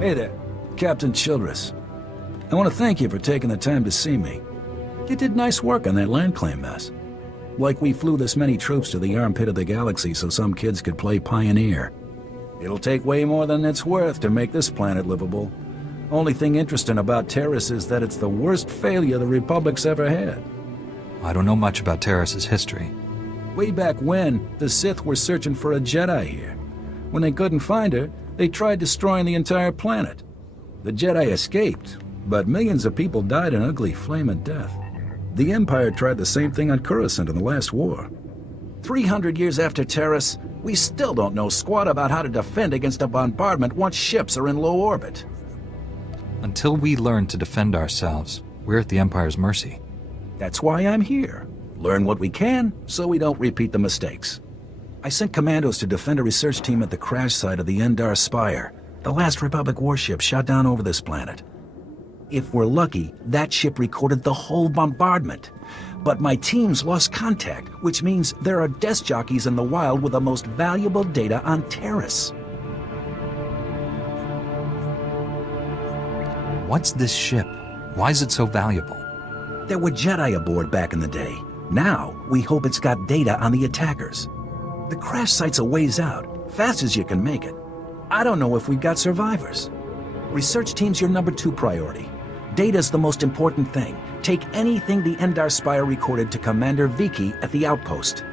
Hey there, Captain Childress. I want to thank you for taking the time to see me. You did nice work on that land claim mess. Like we flew this many troops to the armpit of the galaxy so some kids could play pioneer. It'll take way more than it's worth to make this planet livable. Only thing interesting about Terrace is that it's the worst failure the Republic's ever had. I don't know much about Terrace's history. Way back when, the Sith were searching for a Jedi here. When they couldn't find her, they tried destroying the entire planet. The Jedi escaped, but millions of people died an ugly flame of death. The Empire tried the same thing on Coruscant in the last war. 300 years after Terrace, we still don't know squat about how to defend against a bombardment once ships are in low orbit. Until we learn to defend ourselves, we're at the Empire's mercy. That's why I'm here. Learn what we can, so we don't repeat the mistakes. I sent commandos to defend a research team at the crash site of the Endar Spire, the last Republic warship shot down over this planet. If we're lucky, that ship recorded the whole bombardment. But my teams lost contact, which means there are desk jockeys in the wild with the most valuable data on Terrace. What's this ship? Why is it so valuable? There were Jedi aboard back in the day. Now, we hope it's got data on the attackers. The crash site's a ways out, fast as you can make it. I don't know if we've got survivors. Research team's your #2 priority. Data's the most important thing. Take anything the Endar Spire recorded to Commander Viki at the outpost.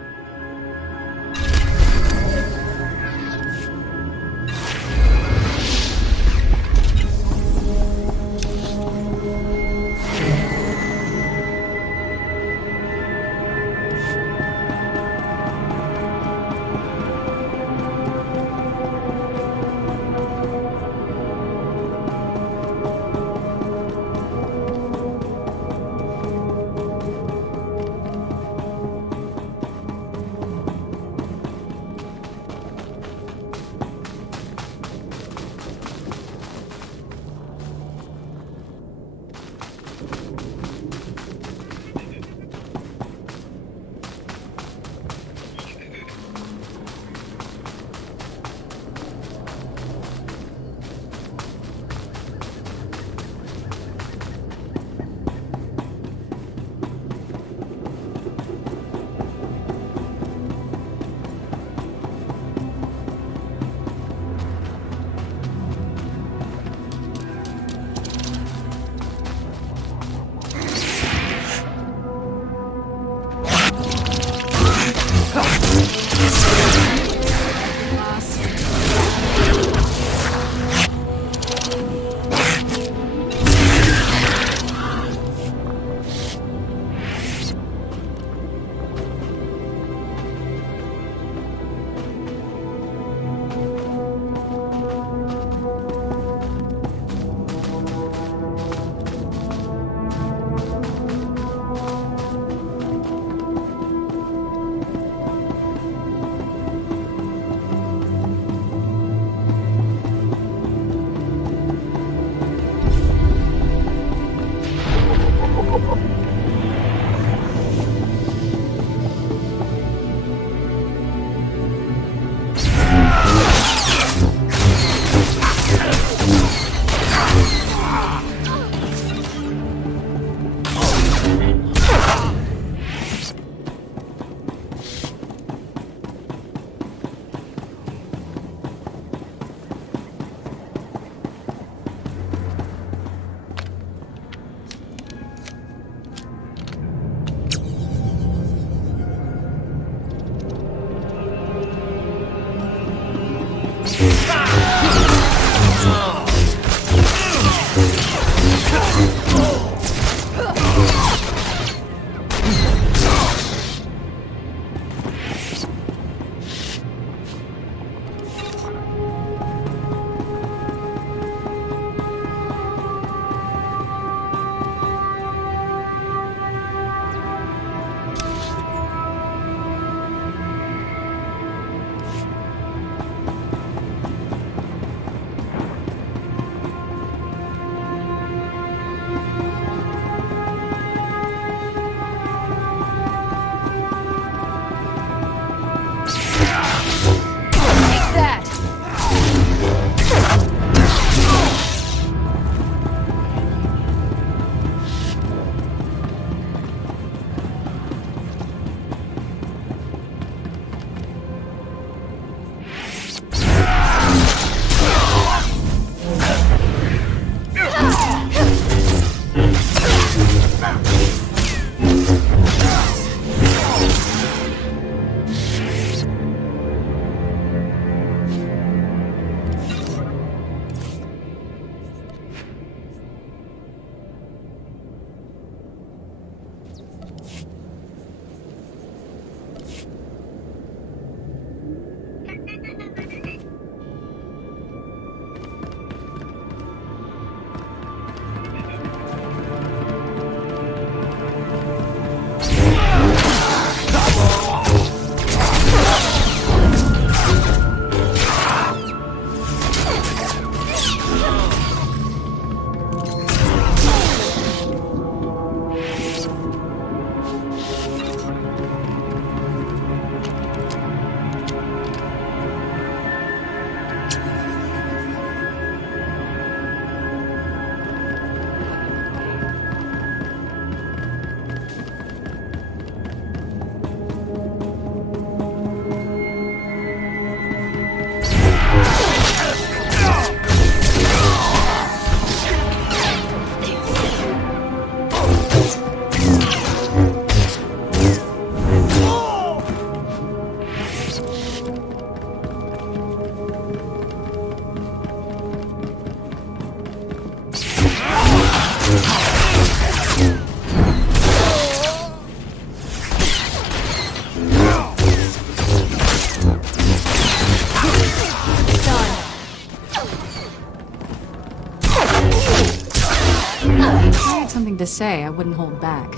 to say, I wouldn't hold back.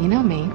You know me.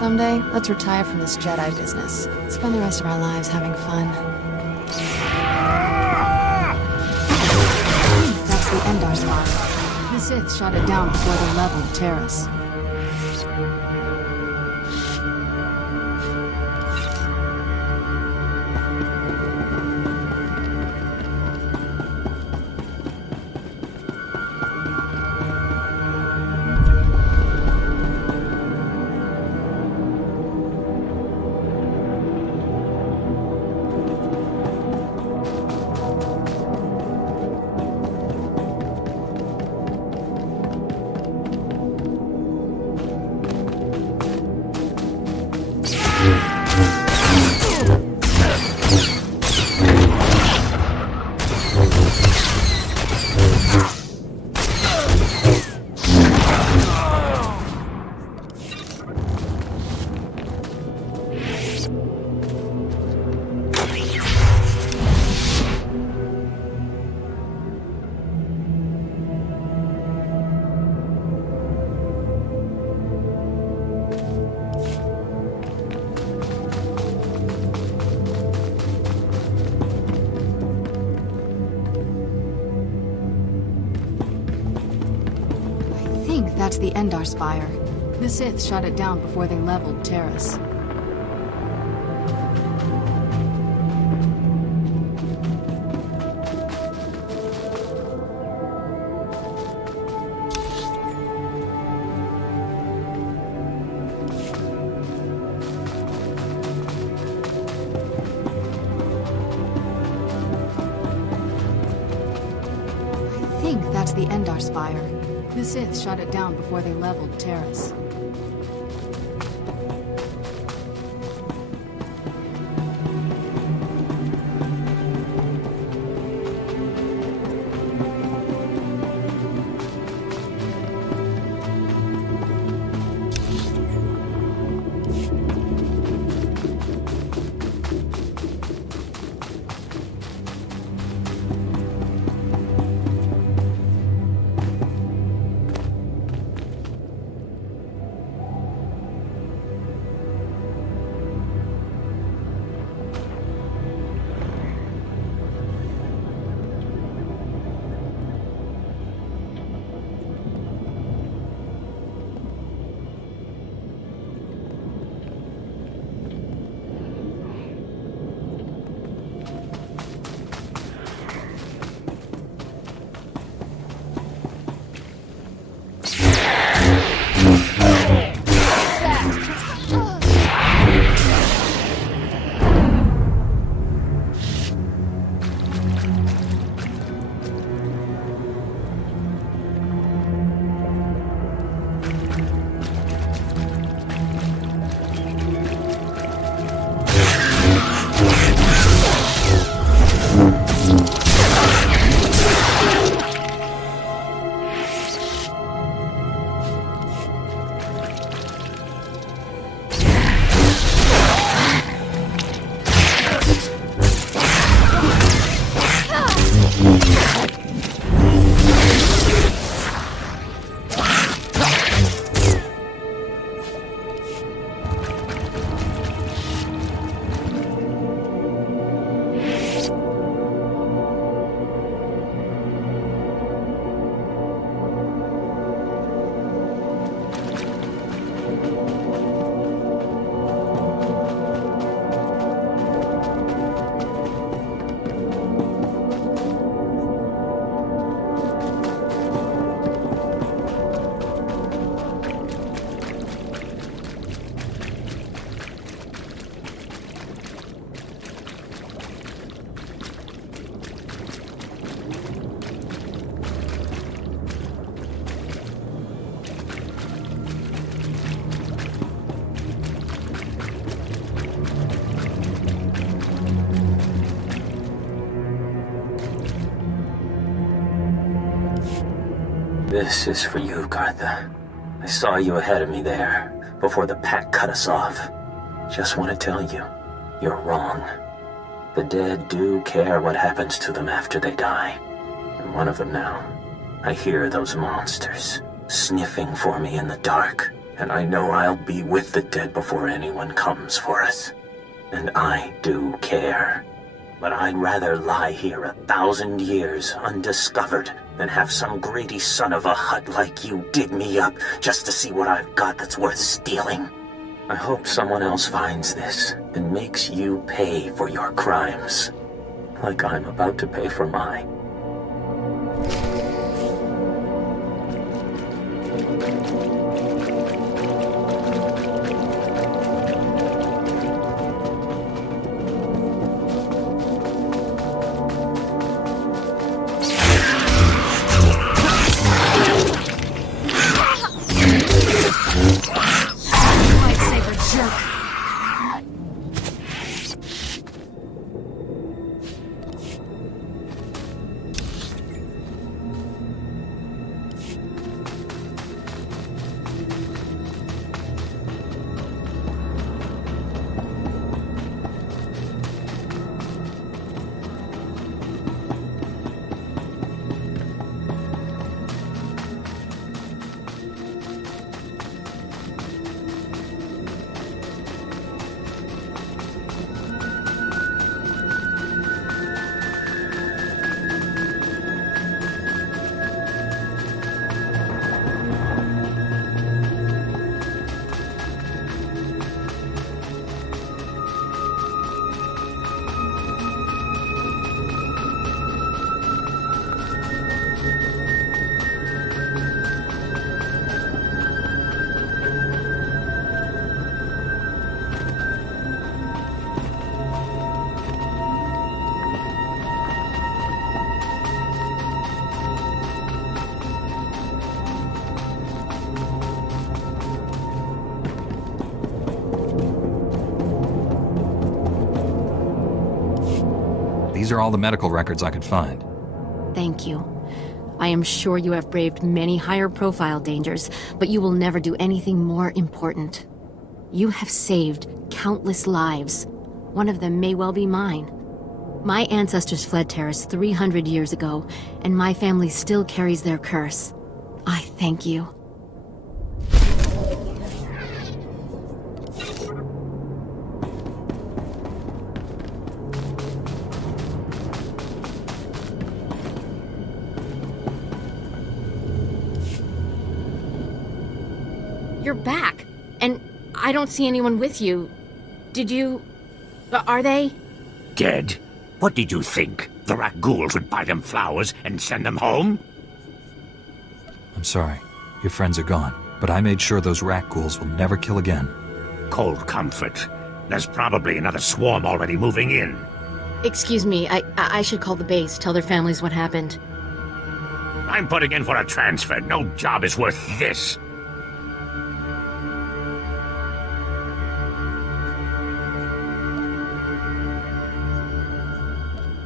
Someday, let's retire from this Jedi business. Spend the rest of our lives having fun. That's the Endar spot. The Sith shot it down before they leveled Terrace. That's the Endar Spire. The Sith shot it down before they leveled Terrace. That's the Endar Spire. The Sith shot it down before they leveled Terrace. This is for you, Gartha. I saw you ahead of me there, before the pack cut us off. Just want to tell you, you're wrong. The dead do care what happens to them after they die. I'm one of them now. I hear those monsters sniffing for me in the dark, and I know I'll be with the dead before anyone comes for us. And I do care. But I'd rather lie here 1,000 years undiscovered than have some greedy son of a Hutt like you dig me up just to see what I've got that's worth stealing. I hope someone else finds this and makes you pay for your crimes, like I'm about to pay for mine. These are all the medical records I could find. Thank you. I am sure you have braved many higher-profile dangers, but you will never do anything more important. You have saved countless lives. One of them may well be mine. My ancestors fled Terrace 300 years ago, and my family still carries their curse. I thank you. You're back, and I don't see anyone with you. Did you... Are they? Dead? What did you think? The Rakghouls would buy them flowers and send them home? I'm sorry. Your friends are gone, but I made sure those Rakghouls will never kill again. Cold comfort. There's probably another swarm already moving in. Excuse me, I should call the base, tell their families what happened. I'm putting in for a transfer. No job is worth this.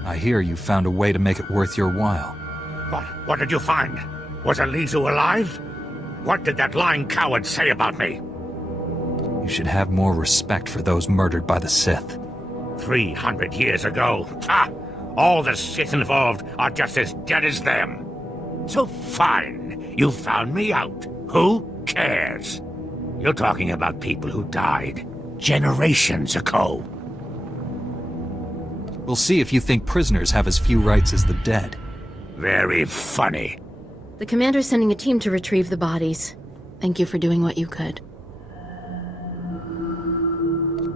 I hear you found a way to make it worth your while. What did you find? Was Alizu alive? What did that lying coward say about me? You should have more respect for those murdered by the Sith. 300 years ago. Ha! All the Sith involved are just as dead as them. So fine, you found me out. Who cares? You're talking about people who died generations ago. We'll see if you think prisoners have as few rights as the dead. Very funny. The commander's sending a team to retrieve the bodies. Thank you for doing what you could.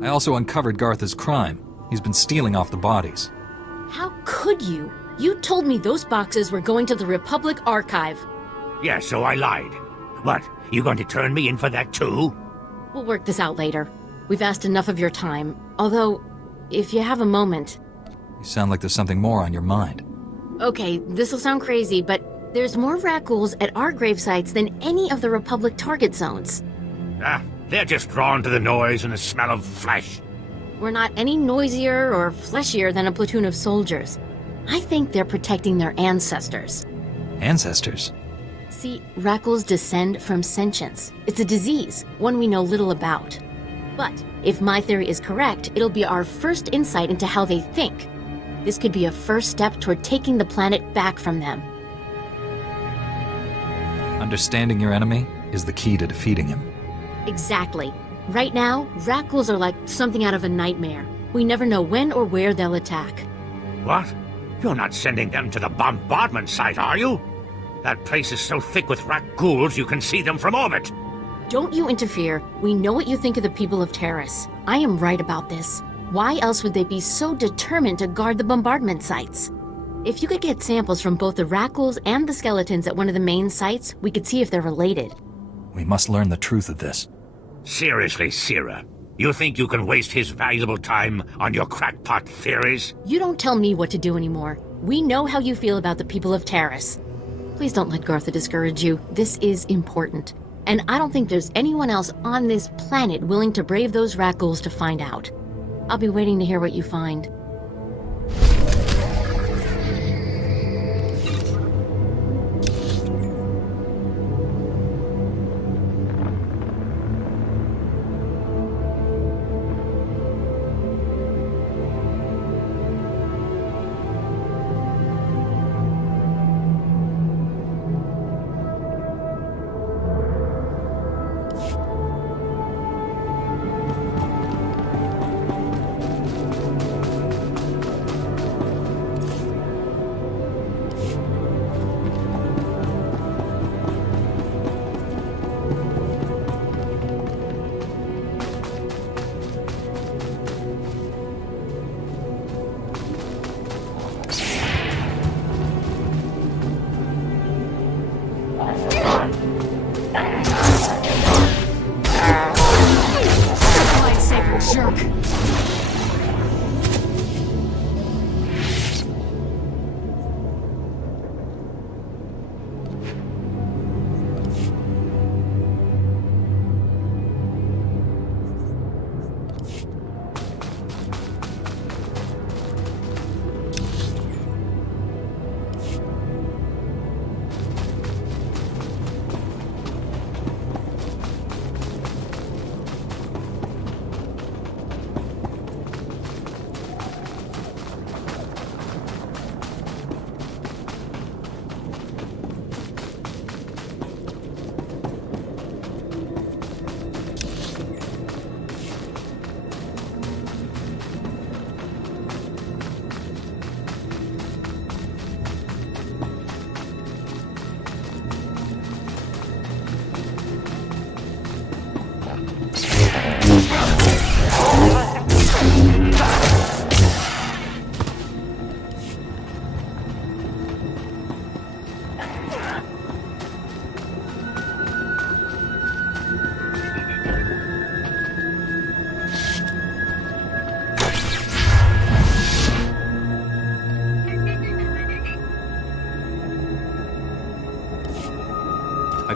I also uncovered Gartha's crime. He's been stealing off the bodies. How could you? You told me those boxes were going to the Republic Archive. Yeah, so I lied. What, you going to turn me in for that too? We'll work this out later. We've asked enough of your time. Although, if you have a moment... You sound like there's something more on your mind. Okay, this'll sound crazy, but there's more Rakghouls at our grave sites than any of the Republic target zones. They're just drawn to the noise and the smell of flesh. We're not any noisier or fleshier than a platoon of soldiers. I think they're protecting their ancestors. Ancestors? See, Rakghouls descend from sentience. It's a disease, one we know little about. But if my theory is correct, it'll be our first insight into how they think. This could be a first step toward taking the planet back from them. Understanding your enemy is the key to defeating him. Exactly. Right now, Rakghouls are like something out of a nightmare. We never know when or where they'll attack. What? You're not sending them to the bombardment site, are you? That place is so thick with Rakghouls you can see them from orbit. Don't you interfere. We know what you think of the people of Terrace. I am right about this. Why else would they be so determined to guard the bombardment sites? If you could get samples from both the Rakghouls and the skeletons at one of the main sites, we could see if they're related. We must learn the truth of this. Seriously, Sira, you think you can waste his valuable time on your crackpot theories? You don't tell me what to do anymore. We know how you feel about the people of Terrace. Please don't let Gartha discourage you. This is important. And I don't think there's anyone else on this planet willing to brave those Rakghouls to find out. I'll be waiting to hear what you find.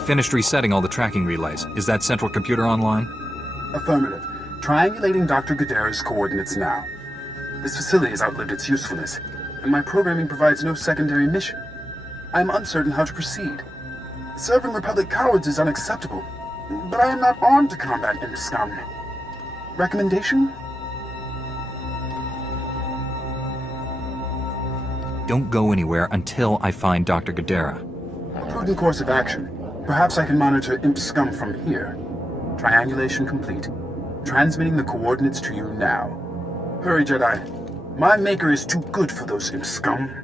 I've finished resetting all the tracking relays. Is that central computer online? Affirmative. Triangulating Dr. Gadera's coordinates now. This facility has outlived its usefulness, and my programming provides no secondary mission. I am uncertain how to proceed. Serving Republic cowards is unacceptable, but I am not armed to combat imp scum. Recommendation? Don't go anywhere until I find Dr. Gadera. A prudent course of action. Perhaps I can monitor imp scum from here. Triangulation complete. Transmitting the coordinates to you now. Hurry, Jedi. My maker is too good for those imp scum.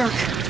jerk.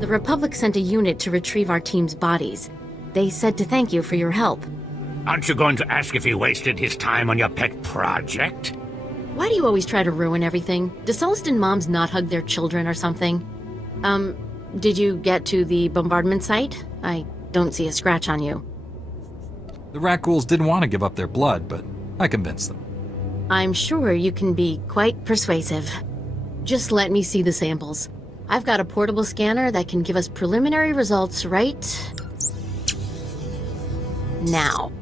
The Republic sent a unit to retrieve our team's bodies. They said to thank you for your help. Aren't you going to ask if he wasted his time on your pet project? Why do you always try to ruin everything? Do Sullustan moms not hug their children or something? Did you get to the bombardment site? I don't see a scratch on you. The rat ghouls didn't want to give up their blood, but I convinced them. I'm sure you can be quite persuasive. Just let me see the samples. I've got a portable scanner that can give us preliminary results right now.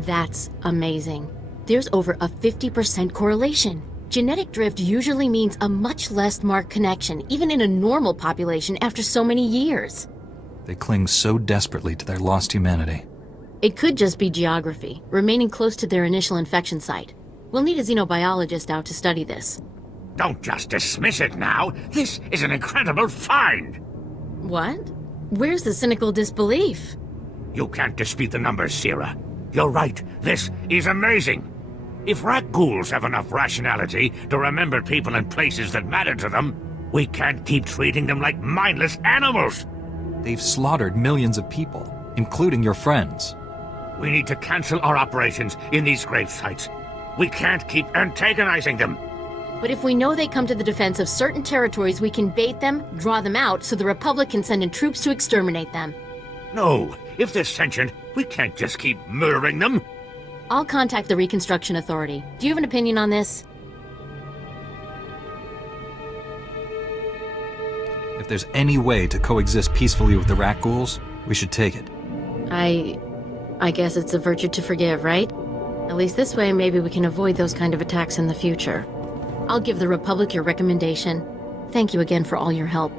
That's amazing. There's over a 50% correlation. Genetic drift usually means a much less marked connection, even in a normal population after so many years. They cling so desperately to their lost humanity. It could just be geography, remaining close to their initial infection site. We'll need a xenobiologist out to study this. Don't just dismiss it now. This is an incredible find. What? Where's the cynical disbelief? You can't dispute the numbers, Sierra. You're right. This is amazing. If rat ghouls have enough rationality to remember people and places that matter to them, we can't keep treating them like mindless animals. They've slaughtered millions of people, including your friends. We need to cancel our operations in these grave sites. We can't keep antagonizing them. But if we know they come to the defense of certain territories, we can bait them, draw them out, so the Republic can send in troops to exterminate them. No, if they're sentient, we can't just keep murdering them. I'll contact the Reconstruction Authority. Do you have an opinion on this? If there's any way to coexist peacefully with the rat ghouls, we should take it. I guess it's a virtue to forgive, right? At least this way, maybe we can avoid those kind of attacks in the future. I'll give the Republic your recommendation. Thank you again for all your help.